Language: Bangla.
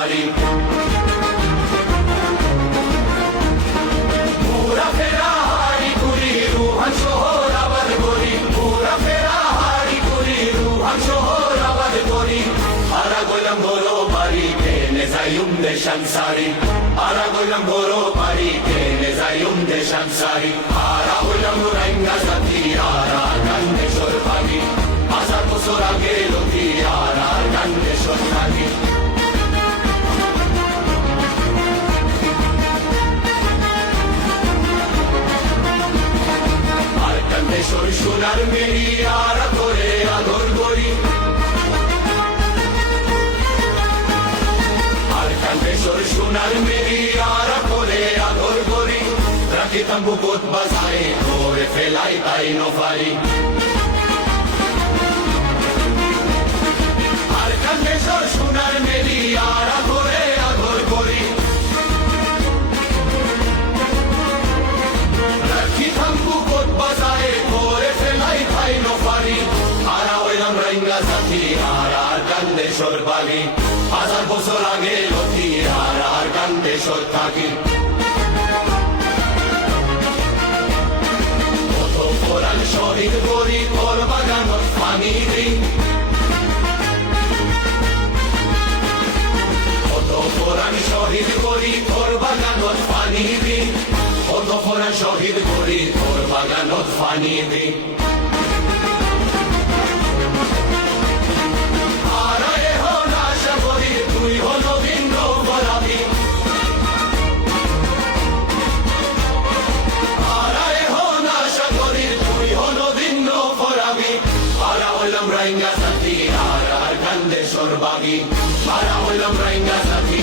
সারি পুরা ফেরা হারি কুড়ি রুহান শহর আবার গরি পুরা ফেরা হারি কুড়ি রুহান শহর আবার গরি আরা গইলাম বড় বাড়ি কেনে যাইম দেশান সারি আরা গইলাম বড় বাড়ি কেনে যাইম দেশান সারি আরা হইলাম রাইঙ্গা জাতি আরা গান্ডেশ্বর পাগি 1000 বছর আগে লতি আরা গান্ডেশ্বর পাগি আর গান্ডেশ্বর সোনার মেরি আরা করে আদর করি সোনার মেরি আরা করে আদর করি রাখিতাম বুকুত বাজায় করে ফেলাই তাই নফারি আর কান্দেশ্বর সোনার মেরি আরা করে আদর করি রাখিতাম বুকুত বাজায় করে ফেলাই তাই নফারি আরা হইলাম রাইঙ্গা জাতি আরা কান্দেশ্বর বাগি 1000 বছর আগে লতি আর কান্দেশ্বর থাকি কত কোরআন শহীদ করি তোর বাগানত পানি দিই কত কোরআন শহীদ করি তোর বাগানত পানি দিই কত কোরআন শহীদ করি তোর বাগানত পানি দিই তুই হলো ভিন্ন বলাবি আরায় হন আশা করি তুই হলো ভিন্ন বলাবি আরা হইলাম রাইঙ্গা জাতি আর কান্দেশ্বর বাগি আরা হইলাম রাইঙ্গা জাতি